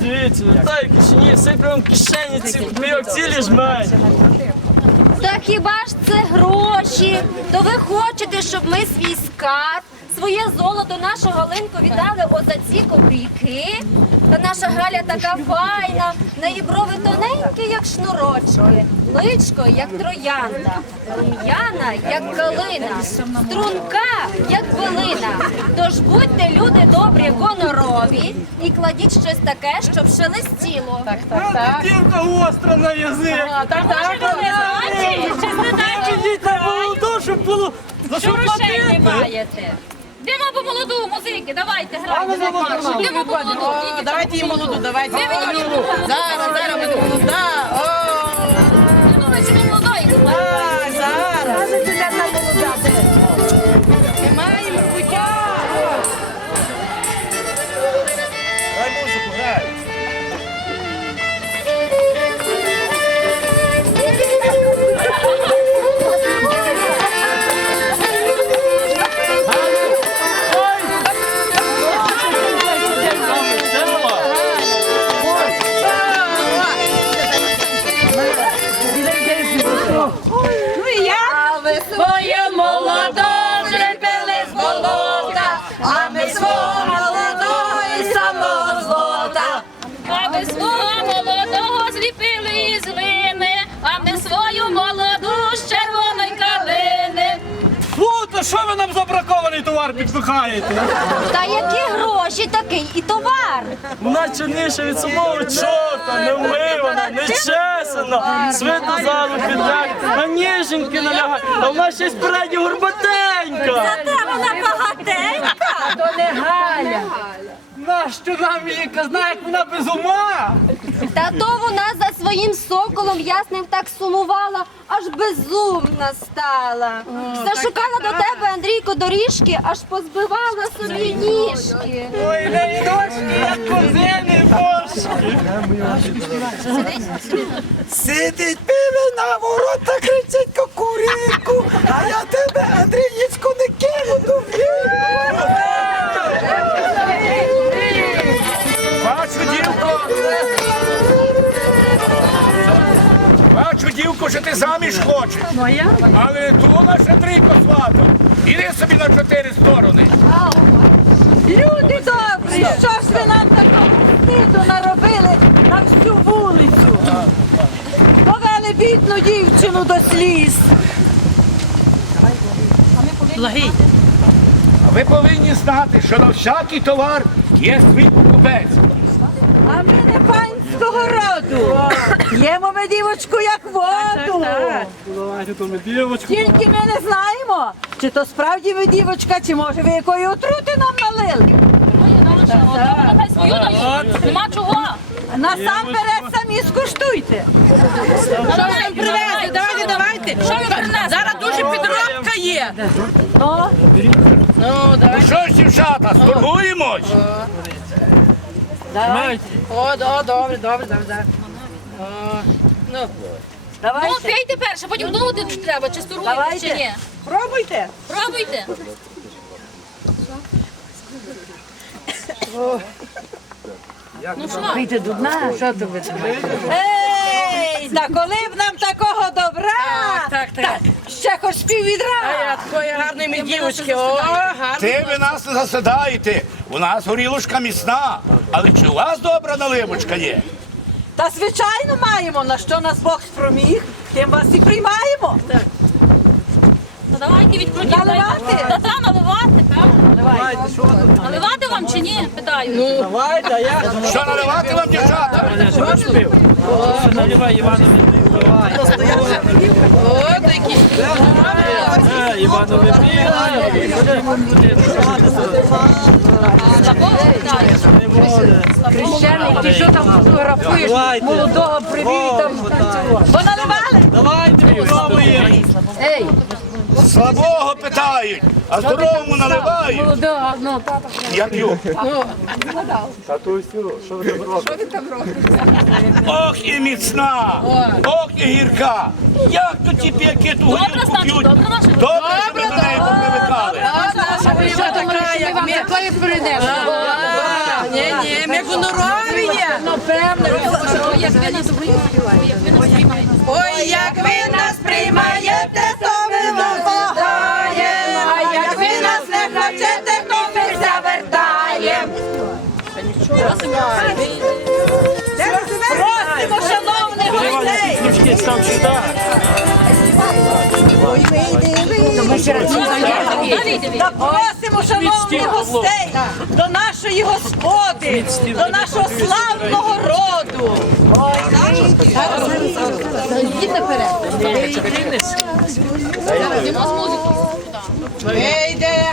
Дивіться, вітаю кишені, все прямо в кишені, ці копійок цілі жмень. Та хіба ж це гроші? То ви хочете, щоб ми свій скарб, своє золото, нашу Галинку віддали от за ці копійки? Та наша Галя така файна, в неї брови тоненькі, як шнурочки, личко, як троянда, рум'яна, як калина, струнка, як билина. Тож будьте люди добрі, гонорові і кладіть щось таке, щоб шелестіло. Так, так, так. Дівка гостра на язик. Так, так, Ідіть на молоду, щоб було за що Грошей не платити. маєте. Йдемо по молоду, музики, давайте грайте. Йдемо по молоду. Давайте їм молоду, давайте. Зараз. Зараз, зараз ви нам забракований товар підпихаєте? Та які гроші такий і товар? Вона чорніша від самого чорта, не вмивана, не чесана, свито залу підляг, на ніженьки налягає, а вона ще й спереді горбатенька. Зате вона багатенька. Нащо нам її казна, як вона без ума? Та то вона за своїм соколом ясним так сумувала, аж безумна стала. Зашукала до тебе, Андрійко, доріжки, аж позбивала собі ніжки. Ой, не дошки, як козини бошки. Сидить півень на воротах, кричить кукуріку, а я тебе, Андрієчку, не кину до Бачу, Бачу, дівко, що ти заміж хочеш. Моя? Але ту наша трійко свата. Іди собі на чотири сторони. Люди добрі, що ж ви нам такого стиду наробили на всю вулицю? Довели бідну дівчину до сліз. Благий. А ви повинні знати, що на всякий товар є свій покупець. Ми роду. П'ємо ми дівочку як воду. Тільки ми не знаємо, чи то справді ви дівочка, чи може ви якої отрути нам налили. Нехай свою дають. Нема чого. Насамперед самі скуштуйте. Що ви нам привезли? Давайте, давайте. Що ви принесли? Зараз дуже підробка є. Ну, Ну що ж, дівчата, сторгуємось? Знаєте, О, о, добре, добре, добре. О, ну, Ну, давайте. пейте перше, потім думати треба, чи Давайте. чи ні. Пробуйте. Пробуйте. Ну що? Вийти до дна, що то ви Ей, та коли б нам такого добра, так, так, так. ще хоч пів відра. Такої гарної дівочки, о, гарно. Ти ви нас не засадаєте. У нас горілушка міцна. Але чи у вас добра наливочка є? Та звичайно маємо, на що нас Бог спроміг, тим вас і приймаємо. Та давайте відкрутіть. Наливати? Та та наливати, певно. Наливати вам чи ні? Питаю. давайте, а я Що наливати вам, дівчата? наливай Іванові. О, такі. Іванові Такого. Священник, ти що там фотографуєш? Молодого привіт там. Поналивали? Давайте. Ей, Слабого питають, а здоровому наливають. молодого, ну, Я п'ю. Ох і міцна, ох і гірка. Як то ті п'яки ту Добре, горілку значить, п'ють? добре наша. Добре, що ми до неї попривикали. Наша ви що така, як ми. коли прийдеш? Ні, ні, ми гонорові є. Ну, певне. Ой, як ви нас приймаєте, то ми вас Просимо, шановних гостей. Та просимо, шановні гостей, до нашої господи, до нашого славного роду. Вийде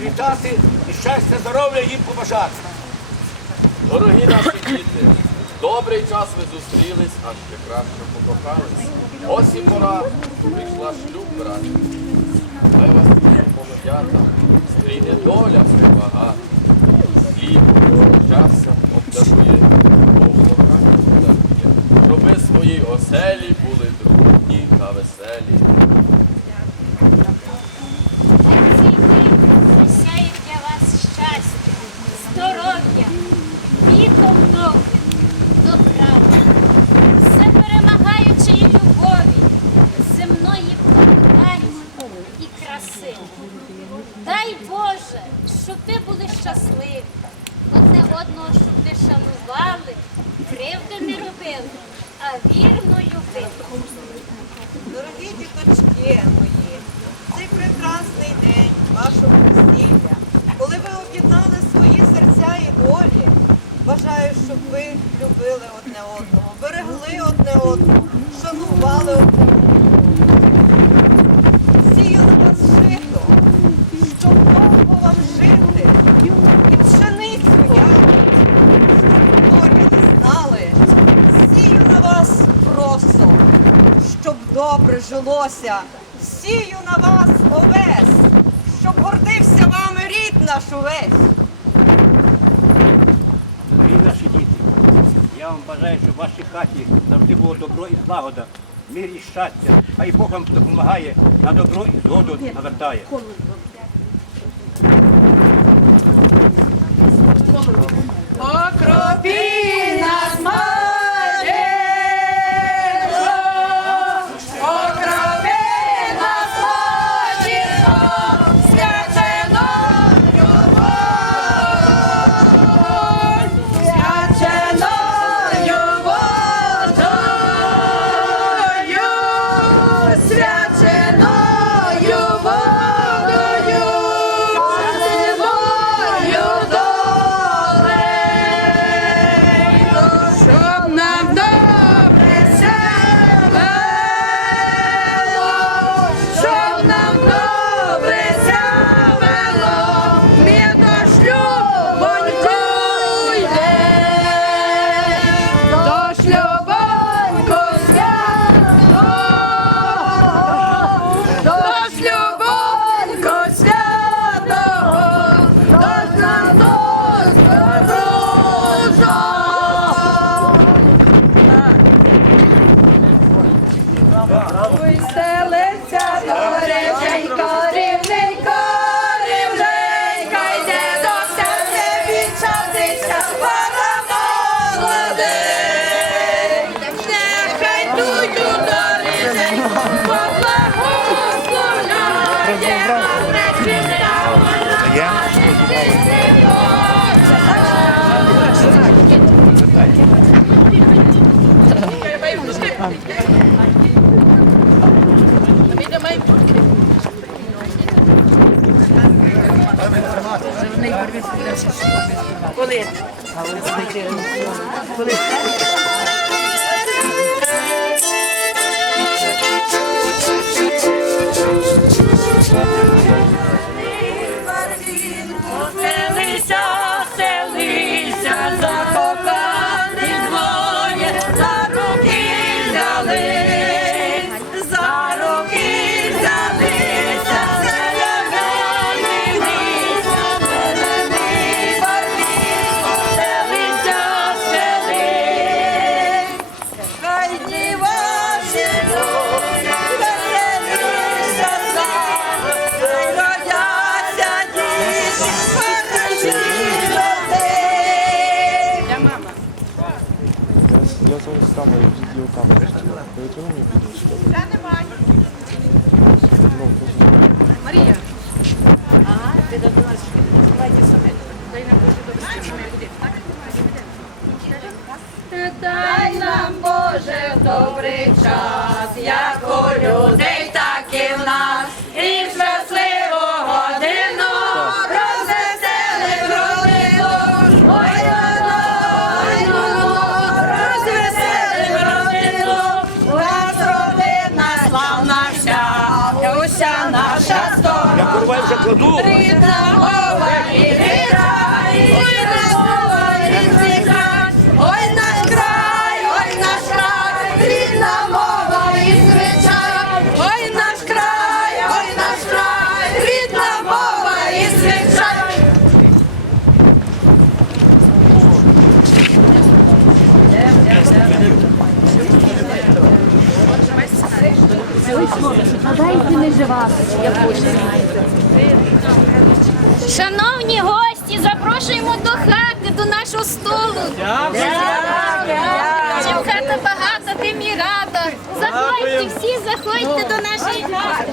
привітати і щастя, здоров'я їм побажати. Дорогі наші діти, добрий час ви зустрілись, аж прекрасно покохались. Ось і пора прийшла шлюб брати. Хай вас молодята, стрійне доля прибагата. Хлібом, часом обдарує, подарує, щоб ви свої оселі були дружні та веселі. Сяє для вас щастя, здоров'я, віком довгим, добра, все перемагаючої любові, земної благодаті і краси. Дай Боже, щоб ви були щасливі, одне одного, щоб ви шанували, кривди не робили, а вірно любили. Дорогі діточки мої, цей прекрасний день вашого весілля, коли ви об'єднали серця і долі, Бажаю, щоб ви любили одне одного, берегли одне одного, шанували одне одного. Сію на вас жито, щоб довго вам жити, і пшеницю ягод, щоб горя не знали. Сію на вас просо, щоб добре жилося. Сію на вас овес, щоб гордився вами рід наш увесь. Наші діти, я вам бажаю, щоб в вашій хаті завжди було добро і злагода, мир і щастя, хай Бог вам допомагає, на добро і згоду навертає. Окропі нас молодежо, Нехай тую камеру, не знімаю. Перетягни мені підійшли. Шановні гості, запрошуємо до хати, до нашого столу. Чим хата багата, тим і рада. Заходьте, всі заходьте до нашої хати.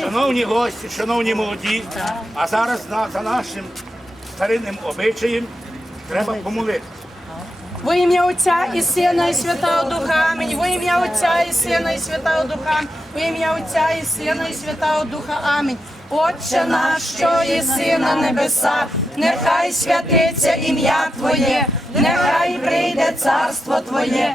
Шановні гості, шановні молоді, а зараз за нашим старинним обичаєм треба помолити. Во ім'я Отця і Сина і Святого Духа. Амінь. Во ім'я Отця і Сина і Святого Духа. Во ім'я Отця і Сина і Святого Духа. Амінь. Отче наш, що єси на небеса, нехай святиться ім'я Твоє, нехай прийде царство Твоє,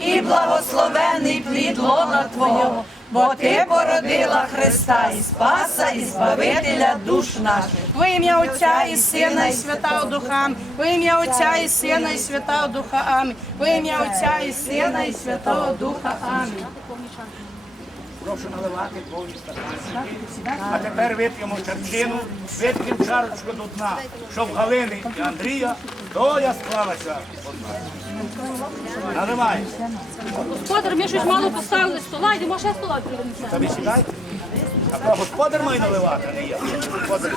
і благословений плід лона Твого, бо ти породила Христа і Спаса, і Збавителя душ наших. Во ім'я Отця і Сина, і Святого Духа. В ім'я Отця і Сина, і Святого Духа. Амінь. Во ім'я Отця і Сина, і Святого Духа. Амінь. Прошу наливати повні стаканчики. А тепер вип'ємо чарчину, вип'ємо чарочку до дна, щоб Галини і Андрія доля склалася одна. Наливай. Господар, ми щось мало поставили стола, йдемо ще стола принесемо. Тобі сідайте. А то господар має наливати, а не я. Господар,